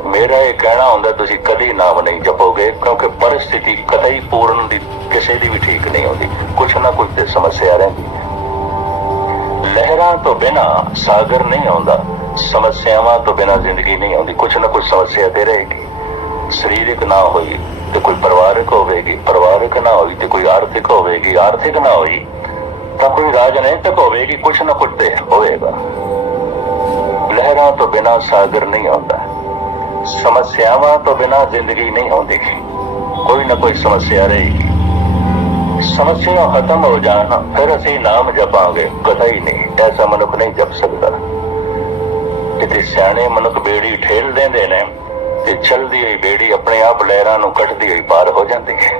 ਮੇਰਾ ਇਹ ਕਹਿਣਾ ਹੁੰਦਾ, ਤੁਸੀਂ ਕਦੀ ਨਾਮ ਨਹੀਂ ਜਪੋਗੇ, ਕਿਉਂਕਿ ਪਰਿਸਥਿਤੀ ਕਦੇ ਪੂਰਨ ਦੀ, ਕਿਸੇ ਦੀ ਵੀ ਠੀਕ ਨਹੀਂ ਹੁੰਦੀ। ਕੁਛ ਨਾ ਕੁਛ ਤੇ ਸਮੱਸਿਆ ਰਹਿੰਦੀ। ਹੈ ਲਹਿਰਾਂ ਤੋਂ ਬਿਨਾ ਸਾਗਰ ਨਹੀਂ ਆਉਂਦਾ, ਸਮੱਸਿਆਵਾਂ ਤੋਂ ਬਿਨਾ ਜ਼ਿੰਦਗੀ ਨਹੀਂ ਆਉਂਦੀ, ਕੁਛ ਨਾ ਕੁਛ ਸਮੱਸਿਆ ਤੇ ਰਹੇਗੀ। ਸਰੀਰਕ ਨਾ ਹੋਈ ਕੋਈ ਪਰਿਵਾਰਕ ਹੋਵੇਗੀ, ਪਰਿਵਾਰਕ ਨਾ ਹੋਈ ਤੇ ਕੋਈ ਆਰਥਿਕ ਹੋਵੇਗੀ, ਆਰਥਿਕ ਨਾ ਹੋਈ ਤਾਂ ਕੋਈ ਰਾਜਨੀਤਿਕ ਹੋਵੇਗੀ, ਕੁਛ ਨਾ ਕੁਛ ਤੇ ਹੋਵੇਗਾ। ਲਹਿਰਾਂ ਤੋਂ ਬਿਨਾ ਸਾਗਰ ਨਹੀਂ ਆਉਂਦਾ, ਸਮੱਸਿਆਵਾਂ ਤੋਂ ਬਿਨਾ ਜ਼ਿੰਦਗੀ ਨਹੀਂ ਹੁੰਦੀ ਕੋਈ ਨਾ ਕੋਈ ਸਮੱਸਿਆ ਰਹੇਗੀ। ਸਮੱਸਿਆ ਖਤਮ ਹੋ ਜਾਣ, ਫਿਰ ਅਸੀਂ ਨਾਮ ਜਪਾਂਗੇ ਕਦਾ ਹੀ ਨਹੀਂ, ਐਸਾ ਮਨੁੱਖ ਨਹੀਂ ਜਪ ਸਕਦਾ। ਕਿਤੇ ਸਿਆਣੇ ਮਨੁੱਖ ਬੇੜੀ ਠੇਲ ਦਿੰਦੇ ਨੇ ਤੇ ਚਲਦੀ ਹੋਈ ਬੇੜੀ ਆਪਣੇ ਆਪ ਲਹਿਰਾਂ ਨੂੰ ਕੱਟਦੀ ਹੋਈ ਪਾਰ ਹੋ ਜਾਂਦੀ ਹੈ।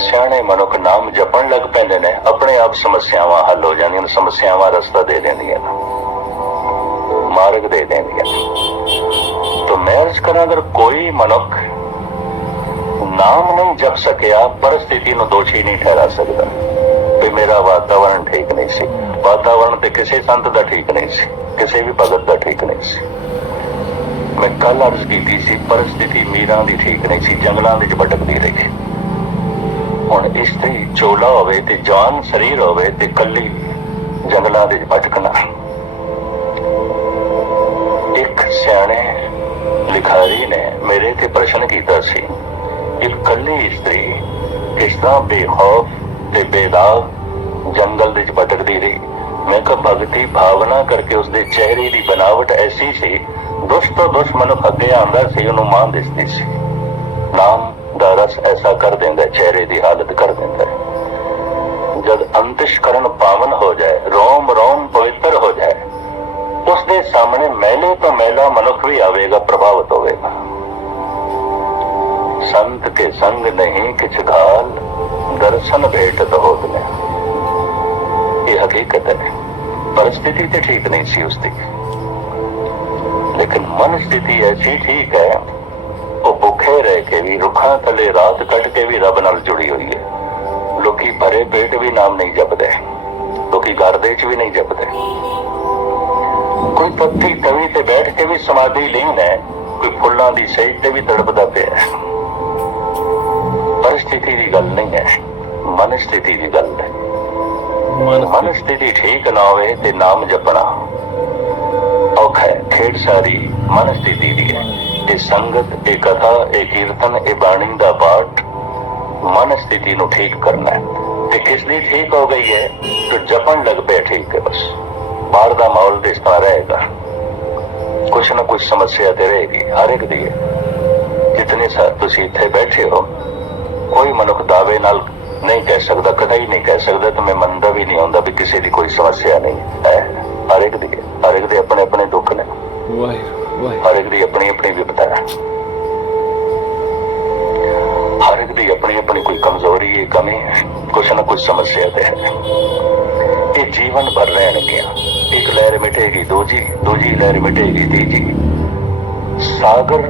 ਸਿਆਣੇ ਮਨੁੱਖ ਨਾਮ ਜਪਣ ਲੱਗ ਪੈਂਦੇ ਨੇ, ਆਪਣੇ ਆਪ ਸਮੱਸਿਆਵਾਂ ਹੱਲ ਹੋ ਜਾਂਦੀਆਂ ਨੇ, ਸਮੱਸਿਆਵਾਂ ਰਸਤਾ ਦੇ ਦਿੰਦੀਆਂ ਨੇ, ਮਾਰਗ ਦੇ ਦਿੰਦੀਆਂ ਨੇ। ਤਾਂ ਮੈਂ ਅਰਜ਼ ਕਰਾਂ, ਅਗਰ ਕੋਈ ਮਨੁੱਖ ਨਾਮ ਨਹੀਂ ਜਪ ਸਕਿਆ, ਪਰਿਸਥਿਤੀ ਨੂੰ ਦੋਸ਼ੀ ਨਹੀਂ ਠਹਿਰਾ ਸਕਦਾ। ਵੀ ਮੇਰਾ ਵਾਤਾਵਰਣ ਠੀਕ ਨਹੀਂ ਸੀ, ਵਾਤਾਵਰਣ ਤੇ ਕਿਸੇ ਸੰਤ ਦਾ ਠੀਕ ਨਹੀਂ ਸੀ, ਕਿਸੇ ਵੀ ਭਗਤ ਦਾ ਠੀਕ ਨਹੀਂ ਸੀ। ਮੈਂ ਕੱਲ ਅਰਜ਼ ਕੀਤੀ ਸੀ ਪਰਿਸਥਿਤੀ ਮੀਰਾਂ ਦੀ ਠੀਕ ਨਹੀਂ ਸੀ, ਜੰਗਲਾਂ ਵਿੱਚ ਭਟਕਦੀ ਰਹੀ। ਹੁਣ ਇਸ ਚੋਲਾ ਹੋਵੇ ਤੇ ਜਾਨ ਸਰੀਰ ਹੋਵੇ ਤੇ ਕੱਲੀ ਜੰਗਲਾਂ ਵਿੱਚ ਭਟਕਣਾ। ਇੱਕ ਸਿਆਣੇ ਲਿਖਾਰੀ ਨੇ ਮੇਰੇ ਤੇ ਪ੍ਰਸ਼ਨ ਕੀਤਾ ਸੀ, ਇੱਕ ਕੱਲੀ ਇਸਤਰੀ ਕਿਸ ਤਰ੍ਹਾਂ ਬੇਖੌਫ ਤੇ ਬੇਦਾਗ ਜੰਗਲ ਦੇ ਵਿੱਚ ਭਟਕਦੀ ਰਹੀ? ਮੈਂ ਕਿਹਾ, ਭਗਤੀ ਭਾਵਨਾ ਕਰਕੇ ਉਸਦੇ ਚਿਹਰੇ ਦੀ ਬਨਾਵਟ ਐਸੀ ਸੀ ਦੁਸ਼ਟ ਤੋਂ ਦੁਸ਼ਟ ਮਨੁੱਖ ਅੱਗੇ ਆਂਦਾ ਸੀ, ਉਹਨੂੰ ਮਾਂ ਦਿਸਦੀ ਸੀ। ਨਾਮ ਦਾ ਰਸ ਐਸਾ ਕਰ ਦਿੰਦਾ, ਚਿਹਰੇ ਦੀ ਹਾਲਤ ਕਰ ਦਿੰਦਾ। ਹੈ। ਜਦ ਅੰਤਿਸ਼ਕਰਨ ਪਾਵਨ ਹੋ ਜਾਏ, ਰੋਮ ਰੋਮ ਪਵਿੱਤਰ ਹੋ ਜਾਏ, ਉਸਦੇ ਸਾਹਮਣੇ ਮੈਲੇ ਤੋਂ ਮੈਲਾ ਮਨੁੱਖ ਵੀ ਆਵੇਗਾ, ਪ੍ਰਭਾਵਿਤ ਹੋਵੇਗਾ। ਸੰਤ ਕੇ ਸੰਗ ਨਹੀਂ ਕਿਛ ਘਾਲ, ਦਰਸ਼ਨ ਭੇਟਤ ਹੋਤ ਨੇ। ਇਹ ਹਕੀਕਤ ਹੈ। ਪਰਿਸਥਿਤੀ ਤੇ ਠੀਕ ਨਹੀਂ ਸੀ ਉਸਦੀ। ਮਨ ਸਥਿਤੀ ਐਸੀ ਠੀਕ ਹੈ ਉਹ ਭੁੱਖੇ ਰਹਿ ਕੇ ਵੀ ਰੁੱਖਾਂ ਥੱਲੇ ਰਾਤ ਕੱਟ ਕੇ ਵੀ ਰੱਬ ਨਾਲ ਜੁੜੀ ਹੋਈ ਹੈ। ਲੋਕੀ ਭਰੇ ਪੇਟ ਵੀ ਨਾਮ ਨਹੀਂ ਜਪਦੇ ਲੋਕੀ ਘਰ ਦੇ ਚ ਵੀ ਨਹੀਂ ਜਪਦੇ। ਕੋਈ ਪੱਤੀ ਤਵੀ ਤੇ ਬੈਠ ਕੇ ਵੀ ਸਮਾਧੀ ਲੀਨ ਹੈ ਕੋਈ ਫੁੱਲਾਂ ਦੀ ਸੇਜ ਤੇ ਵੀ ਤੜਪਦਾ ਪਿਆ ਹੈ। ਪਰਿਸਥਿਤੀ ਦੀ ਗੱਲ ਨਹੀਂ ਹੈ ਮਨ ਸਥਿਤੀ ਦੀ ਗੱਲ ਹੈ। ਮਨ ਮਨ ਸਥਿਤੀ ਠੀਕ ਨਾ ਹੋਵੇ ਤੇ ਨਾਮ ਜਪਣਾ ਔਖਾ ਹੈ ਖੇਡ ਸਾਰੀ ਮਨ ਸਥਿਤੀ ਦੀ ਹੈ। ਇਹ ਸੰਗਤ ਇਹ ਕਥਾ, ਇਹ ਕੀਰਤਨ, ਇਹ ਬਾਣੀ ਦਾ ਪਾਠ ਮਨ ਸਥਿਤੀ ਨੂੰ ਠੀਕ ਕਰਨਾ ਹੈ। ਤੇ ਕਿਸ ਦੀ ਠੀਕ ਹੋ ਗਈ ਹੈ? ਤੇ ਜਪਣ ਲੱਗ ਪਿਆ ਠੀਕ ਹੈ ਬਸ। ਬਾਹਰ ਦਾ ਮਾਹੌਲ ਤੇ ਇਸ ਰਹੇਗਾ। ਕੁਛ ਨਾ ਕੁਛ ਸਮੱਸਿਆ ਤੇ ਰਹੇਗੀ। ਹਰ ਇੱਕ ਦੀ ਹੈ। ਜਿਤਨੇ ਸਾਰ ਤੁਸੀਂ ਇੱਥੇ ਬੈਠੇ ਹੋ, ਕੋਈ ਮਨੁੱਖ ਦਾਅਵੇ ਨਾਲ ਨਹੀਂ ਕਹਿ ਸਕਦਾ ਕਦੇ ਨਹੀਂ ਕਹਿ ਸਕਦਾ ਤੇ ਮੈਂ ਮੰਨਦਾ ਵੀ ਨਹੀਂ ਹੁੰਦਾ ਵੀ ਕਿਸੇ ਦੀ ਕੋਈ ਸਮੱਸਿਆ ਨਹੀਂ ਹੈ। ਹਰ ਇੱਕ ਦੀ ਹਰ ਇੱਕ ਦੇ ਆਪਣੇ ਆਪਣੇ ਦੁੱਖ ਨੇ। ਵਾਹਿਗੁਰੂ। ਹਰ ਇੱਕ ਦੀ ਆਪਣੀ ਆਪਣੀ ਵਿਪਤਾ ਹੈ। ਹਰ ਇੱਕ ਦੀ ਆਪਣੀ ਆਪਣੀ ਕੋਈ ਕਮਜ਼ੋਰੀ ਹੈ ਕਮੀ ਕੁਛ ਨਾ ਕੁਛ ਸਮੱਸਿਆ ਤੇ ਹੈ। ਇਹ ਜੀਵਨ ਭਰ ਰਹਿਣਗੀਆਂ ਇੱਕ ਲਹਿਰ ਮਿਟੇਗੀ ਦੂਜੀ ਦੂਜੀ ਲਹਿਰ ਮਿਟੇਗੀ ਤੀਜੀ। ਸਾਗਰ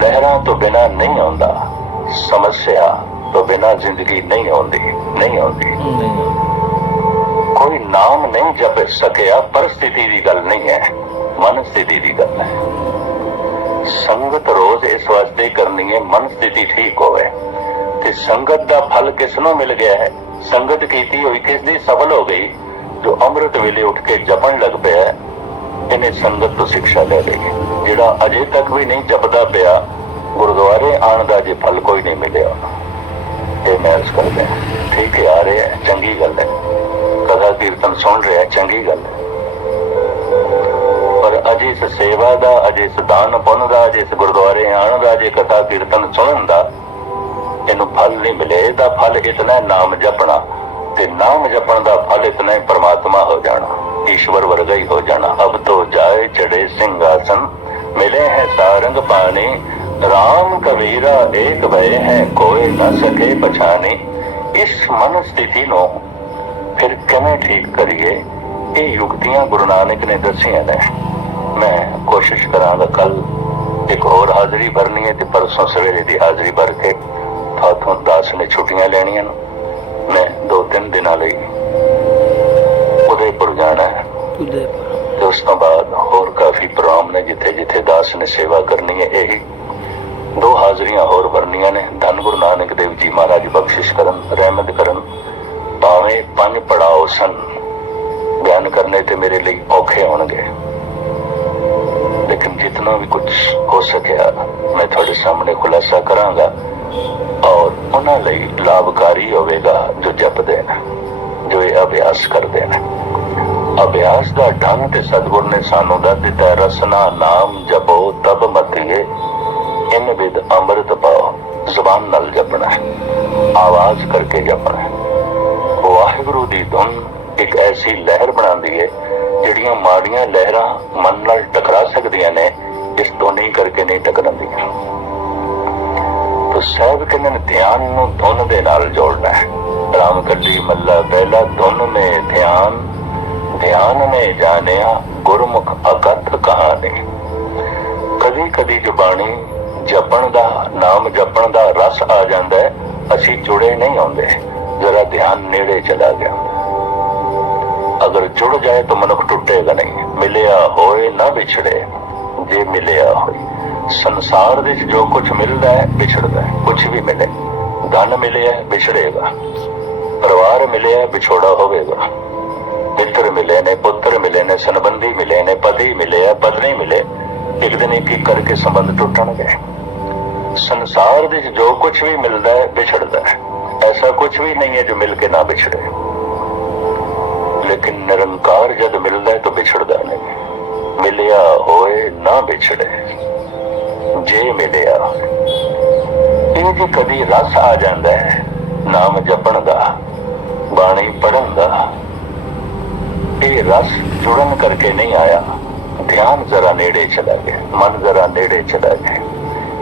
ਲਹਿਰਾਂ ਤੋਂ ਬਿਨਾ ਨਹੀਂ ਆਉਂਦਾ। ਸਮੱਸਿਆ ਤੋਂ ਬਿਨਾ ਜ਼ਿੰਦਗੀ ਨਹੀਂ ਆਉਂਦੀ ਨਹੀਂ ਆਉਂਦੀ। ਕੋਈ ਨਾਮ ਨਹੀਂ ਜਪ ਸਕਿਆ ਪਰਿਸਥਿਤੀ ਦੀ ਗੱਲ ਨਹੀਂ ਹੈ। ਮਨ ਸਥਿਤੀ ਦੀ ਗੱਲ ਹੈ। ਸੰਗਤ ਰੋਜ਼ ਇਸ ਵਾਸਤੇ ਕਰਨੀ ਹੈ, ਮਨ ਸਥਿਤੀ ਠੀਕ ਹੋਵੇ। ਤੇ ਸੰਗਤ ਦਾ ਫਲ ਕਿਸ ਨੂੰ ਮਿਲ ਗਿਆ ਹੈ? ਸੰਗਤ ਕੀਤੀ ਹੋਈ ਕਿਸ ਦੀ ਸਫਲ ਹੋ ਗਈ। ਜੋ ਅੰਮ੍ਰਿਤ ਵੇਲੇ ਉੱਠ ਕੇ ਜਪਣ ਲੱਗ ਪਿਆ, ਇਹਨੇ ਸੰਗਤ ਤੋਂ ਸਿੱਖਿਆ ਲੈ ਲਈ। ਜਿਹੜਾ ਅਜੇ ਤੱਕ ਵੀ ਨਹੀਂ ਜਪਦਾ ਪਿਆ, ਗੁਰਦੁਆਰੇ ਆਉਣ ਦਾ ਜੇ ਫਲ ਕੋਈ ਨਹੀਂ ਮਿਲਿਆ ਇਹ ਮੈਂ ਅਰਜ਼ ਕਰਦੇ ਠੀਕ ਹੈ, ਆ ਰਿਹਾ ਚੰਗੀ ਗੱਲ ਹੈ। ਕਥਾ ਕੀਰਤਨ ਸੁਣ ਰਿਹਾ ਚੰਗੀ ਗੱਲ ਹੈ। ਅਜੇ ਇਸ ਸੇਵਾ ਦਾ, ਅਜੇ ਇਸ ਦਾਨ ਪੁੰਨ ਦਾ, ਅਜੇ ਇਸ ਗੁਰਦੁਆਰੇ ਆਣ ਦਾ, ਅਜੇ ਕਥਾ ਕੀਰਤਨ ਸੁਣਨ ਦਾ, ਇਹਨੂੰ ਫਲ ਨਹੀਂ ਮਿਲੇ। ਇਹਦਾ ਫਲ ਇਤਨਾ ਨਾਮ ਜਪਣਾ। ਤੇ ਨਾਮ ਜਪਣ ਦਾ ਫਲ ਇਤਨਾ ਹੀ, ਪਰਮਾਤਮਾ ਹੋ ਜਾਣਾ, ਈਸ਼ਵਰ ਵਰਗਾ ਹੀ ਹੋ ਜਾਣਾ। ਅਬ ਤੋ ਜਾਏ ਚੜੇ ਸਿੰਘਾਸਨ, ਮਿਲੇ ਹੈ ਸਾਰੰਗ ਪਾਣੀ। ਰਾਮ ਕਬੀਰਾ ਏਕ ਭਏ ਹੈ, ਕੋਈ ਨਾ ਸਕੇ ਪਛਾਣੇ। ਇਸ ਮਨ ਸਥਿਤੀ ਨੂੰ ਫਿਰ ਕਿਵੇਂ ਠੀਕ ਕਰੀਏ? ਇਹ ਯੁਕਤੀਆਂ ਗੁਰੂ ਨਾਨਕ ਨੇ ਦੱਸੀਆਂ ਨੇ। ਮੈਂ ਕੋਸ਼ਿਸ਼ ਕਰਾਂਗਾ ਕੱਲ ਇੱਕ ਹੋਰ ਹਾਜ਼ਰੀ ਭਰਨੀ ਹੈ ਤੇ ਪਰਸੋਂ ਸਵੇਰੇ ਦੀ ਹਾਜ਼ਰੀ ਭਰ ਕੇ ਤੁਹਾਥੋਂ ਦਾਸ ਨੇ ਛੁੱਟੀਆਂ ਲੈਣੀਆਂ ਨੇ। ਮੈਂ ਦੋ ਤਿੰਨ ਦਿਨਾਂ ਲਈ ਉਦੈਪੁਰ ਜਾਣਾ ਹੈ। ਤੇ ਉਸ ਤੋਂ ਬਾਅਦ ਹੋਰ ਕਾਫੀ ਪ੍ਰੋਗਰਾਮ ਨੇ ਜਿੱਥੇ ਜਿੱਥੇ ਦਾਸ ਨੇ ਸੇਵਾ ਕਰਨੀ ਹੈ, ਇਹੀ ਦੋ ਹਾਜ਼ਰੀਆਂ ਹੋਰ ਭਰਨੀਆਂ ਨੇ। ਧੰਨ ਗੁਰੂ ਨਾਨਕ ਅਭਿਆਸ ਦਾ ਢੰਗ ਤੇ ਸਤਿਗੁਰ ਨੇ ਸਾਨੂੰ ਦੱਸ ਦਿੱਤਾ ਰਸਨਾ ਨਾਮ ਜਪੋ, ਤਬ ਮਤੀਏ, ਇਨ ਵਿਦ ਅੰਮ੍ਰਿਤ ਪਾਓ, ਜ਼ੁਬਾਨ ਨਾਲ ਜਪਣਾ ਹੈ, ਆਵਾਜ਼ ਕਰਕੇ ਜਪਣਾ ਹੈ। ਵਾਹਿਗੁਰੂ ਦੀ ਧੁਨ ਇੱਕ ਐਸੀ ਲਹਿਰ ਬਣਾਉਂਦੀ ਹੈ, ਜਿਹੜੀਆਂ ਮਾੜੀਆਂ ਲਹਿਰਾਂ ਮਨ ਨਾਲ ਟਕਰਾ ਸਕਦੀਆਂ ਨੇ, ਇਸ ਤੋਂ ਨਹੀਂ ਕਰਕੇ ਨਹੀਂ ਟਕਰਾਉਂਦੀਆਂ ਤੋ ਸਹਿਬ ਕਹਿੰਦੇ ਨੇ, ਧਿਆਨ ਨੂੰ ਧੁਨ ਦੇ ਨਾਲ ਜੋੜਨਾ ਹੈ। ਰਾਮ ਕੱਢੀ ਮੱਲਾ ਪਹਿਲਾ, ਧੁਨ ਮੇ ਧਿਆਨ ਧਿਆਨ ਨੇ ਜਾਣਿਆ ਗੁਰਮੁਖ ਅਕਥ ਕਹਾਣੀ। ਕਦੀ ਕਦੀ ਜ਼ੁਬਾਨੀ ਜਪਣ ਦਾ, ਨਾਮ ਜਪਣ ਦਾ ਰਸ ਆ ਜਾਂਦਾ ਹੈ, ਅਸੀਂ ਜੁੜੇ ਨਹੀਂ ਹੁੰਦੇ। ਜਰਾ ਧਿਆਨ ਨੇੜੇ ਚਲਾ ਗਿਆ। ਅਗਰ ਜੁੜ ਜਾਏ ਤਾਂ ਮਨੁੱਖ ਟੁੱਟੇਗਾ ਨਹੀਂ। ਮਿਲਿਆ ਹੋਏ ਨਾ ਵਿਛੜੇ। ਜੇ ਮਿਲਿਆ ਹੋਏ, ਸੰਸਾਰ ਵਿੱਚ ਜੋ ਕੁਝ ਮਿਲਦਾ ਹੈ, ਵਿਛੜਦਾ ਹੈ। ਕੁਝ ਵੀ ਮਿਲੇ। ਧਨ ਮਿਲਿਆ, ਵਿਛੜੇਗਾ। ਪਰਿਵਾਰ ਮਿਲਿਆ, ਵਿਛੋੜਾ ਹੋਵੇਗਾ। ਮਿੱਤਰ ਮਿਲੇ ਨੇ, ਪੁੱਤਰ ਮਿਲੇ ਨੇ, ਸੰਬੰਧੀ ਮਿਲੇ ਨੇ, ਪਤੀ ਮਿਲੇ ਆ, ਪਤਨੀ ਮਿਲੇ, ਇੱਕ ਦਿਨ ਇੱਕ ਇੱਕ ਕਰਕੇ ਸੰਬੰਧ ਟੁੱਟਣਗੇ। ਸੰਸਾਰ ਦੇ ਜੋ ਕੁਝ ਵੀ ਮਿਲਦਾ ਹੈ, ਵਿਛੜਦਾ ਹੈ। ਐਸਾ ਕੁਝ ਵੀ ਨਹੀਂ ਹੈ ਜੋ ਮਿਲ ਕੇ ਨਾ ਵਿਛੜੇ। ਲੇਕਿਨ ਨਿਰੰਕਾਰ ਜਦ ਮਿਲਦਾ ਹੈ ਤਾਂ ਵਿਛੜਦਾ ਨਹੀਂ। ਮਿਲਿਆ ਹੋਏ ਨਾ ਵਿਛੜੇ। ਜੇ ਮਿਲਿਆ, ਇਹ ਜੀ ਕਦੀ ਰਸ ਆ ਜਾਂਦਾ ਹੈ, ਨਾਮ ਜਪਣ ਦਾ, ਬਾਣੀ ਪੜਨ ਦਾ। ਇਹ ਰਸ ਜੁੜਨ ਕਰਕੇ ਨਹੀਂ ਆਇਆ ਧਿਆਨ ਜ਼ਰਾ ਨੇੜੇ ਚਲਾ ਗਿਆ ਮਨ ਜ਼ਰਾ ਨੇੜੇ ਚਲਾ ਗਿਆ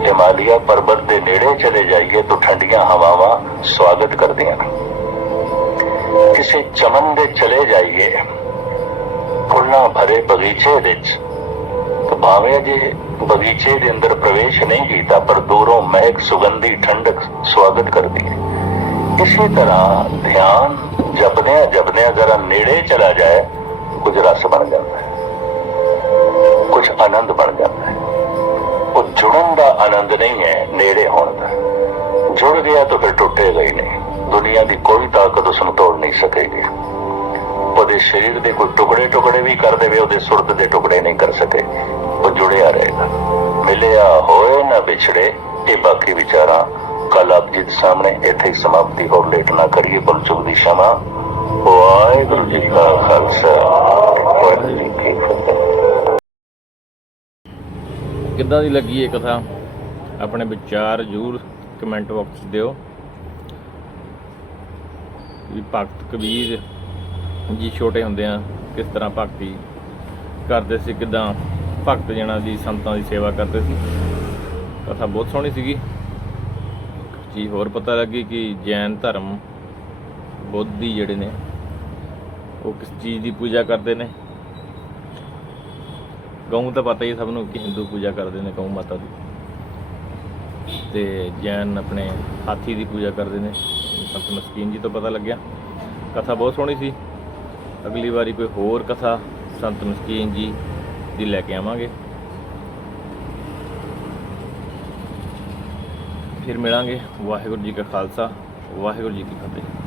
ਹਿਮਾਲਿਆ ਪਰਬਤ ਦੇ ਨੇੜੇ ਚਲੇ ਜਾਈਏ ਤਾਂ ਠੰਡੀਆਂ ਹਵਾਵਾਂ ਸਵਾਗਤ ਕਰਦੀਆਂ ਨੇ ਕਿਸੇ ਚਮਨ ਦੇ ਚਲੇ ਜਾਈਏ ਫੁੱਲਾਂ ਭਰੇ ਬਗੀਚੇ ਵਿੱਚ ਤਾਂ ਭਾਵੇਂ ਜੇ ਬਗੀਚੇ ਦੇ ਅੰਦਰ ਪ੍ਰਵੇਸ਼ ਨਹੀਂ ਕੀਤਾ ਪਰ ਦੂਰੋਂ ਮਹਿਕ ਸੁਗੰਧੀ ਠੰਡਕ ਸਵਾਗਤ ਕਰਦੀ ਹੈ ਇਸੇ ਤਰ੍ਹਾਂ ਧਿਆਨ ਜਪਦਿਆਂ ਜਪਦਿਆਂ ਜ਼ਰਾ ਨੇੜੇ ਚਲਾ ਜਾਏ, ਕੁਝ ਰਸ ਬਣ ਜਾਂਦਾ ਹੈ। ਕੁਝ ਆਨੰਦ ਬਣ ਜਾਂਦਾ ਹੈ। ਉਹ ਜੁੜਨ ਦਾ ਆਨੰਦ ਨਹੀਂ ਹੈ ਨੇੜੇ ਹੋਣ ਦਾ। ਜੁੜ ਗਿਆ ਤਾਂ ਫਿਰ ਟੁੱਟੇਗਾ ਹੀ ਨਹੀਂ। ਦੁਨੀਆ ਦੀ ਕੋਈ ਤਾਕਤ ਉਸ ਨੂੰ ਤੋੜ ਨਹੀਂ ਸਕੇਗੀ। ਉਹਦੇ ਸਰੀਰ ਦੇ ਕੋਈ ਟੁਕੜੇ ਟੁਕੜੇ ਵੀ ਕਰ ਦੇਵੇ, ਉਹਦੇ ਸੁਰਤ ਦੇ ਟੁਕੜੇ ਨਹੀਂ ਕਰ ਸਕੇ ਉਹ ਜੁੜਿਆ ਰਹੇਗਾ। ਮਿਲਿਆ ਹੋਏ ਨਾ ਵਿਛੜੇ, ਇਹ ਬਾਕੀ ਵਿਚਾਰਾਂ ਕੱਲ ਆਪ ਜੀ ਦੇ ਸਾਹਮਣੇ ਇੱਥੇ ਸਮਾਪਤੀ ਹੋਰ ਲੇਟ ਨਾ ਕਰੀਏ ਬਲ ਚੁੱਕ ਦੀ ਸ਼ਮਾ। ਵਾਹਿਗੁਰੂ ਜੀ ਕਾ ਖਾਲਸਾ। ਵਾਹਿਗੁਰੂ ਜੀ ਕੀ ਫਤਿਹ। ਕਿੱਦਾਂ ਦੀ ਲੱਗੀ ਇਹ ਕਥਾ? ਆਪਣੇ ਵਿਚਾਰ ਜ਼ਰੂਰ ਕਮੈਂਟ ਬਾਕਸ ਦਿਓ। ਵੀ ਭਗਤ ਕਬੀਰ ਜੀ ਛੋਟੇ ਹੁੰਦੇ ਆ, ਕਿਸ ਤਰ੍ਹਾਂ ਭਗਤੀ ਕਰਦੇ ਸੀ, ਕਿਦਾਂ ਭਗਤ ਜਣਾ ਦੀ ਸੰਤਾਂ ਦੀ ਸੇਵਾ ਕਰਦੇ ਸੀ? ਕਥਾ ਬਹੁਤ ਸੋਹਣੀ ਸੀਗੀ। ਜੀ, ਹੋਰ ਪਤਾ ਲੱਗੀ ਕਿ ਜੈਨ ਧਰਮ ਬੋਧੀ ਜਿਹੜੇ ਨੇ, ਉਹ ਕਿਸ ਚੀਜ਼ ਦੀ ਪੂਜਾ ਕਰਦੇ ਨੇ? ਗਊ ਤਾਂ ਪਤਾ ਹੀ ਸਭ ਨੂੰ ਕਿ ਹਿੰਦੂ ਪੂਜਾ ਕਰਦੇ ਨੇ, ਗਊ ਮਾਤਾ ਦੀ। ਤੇ ਜੈਨ ਆਪਣੇ ਹਾਥੀ ਦੀ ਪੂਜਾ ਕਰਦੇ ਨੇ, ਸੰਤ ਮਸਕੀਨ ਜੀ ਤੋਂ ਪਤਾ ਲੱਗਿਆ। ਕਥਾ ਬਹੁਤ ਸੋਹਣੀ ਸੀ। ਅਗਲੀ ਵਾਰੀ ਕੋਈ ਹੋਰ ਕਥਾ ਸੰਤ ਮਸਕੀਨ ਜੀ ਦੀ ਲੈ ਕੇ ਆਵਾਂਗੇ। ਫਿਰ ਮਿਲਾਂਗੇ। ਵਾਹਿਗੁਰੂ ਜੀ ਕਾ ਖਾਲਸਾ ਵਾਹਿਗੁਰੂ ਜੀ ਕੀ ਫਤਿਹ।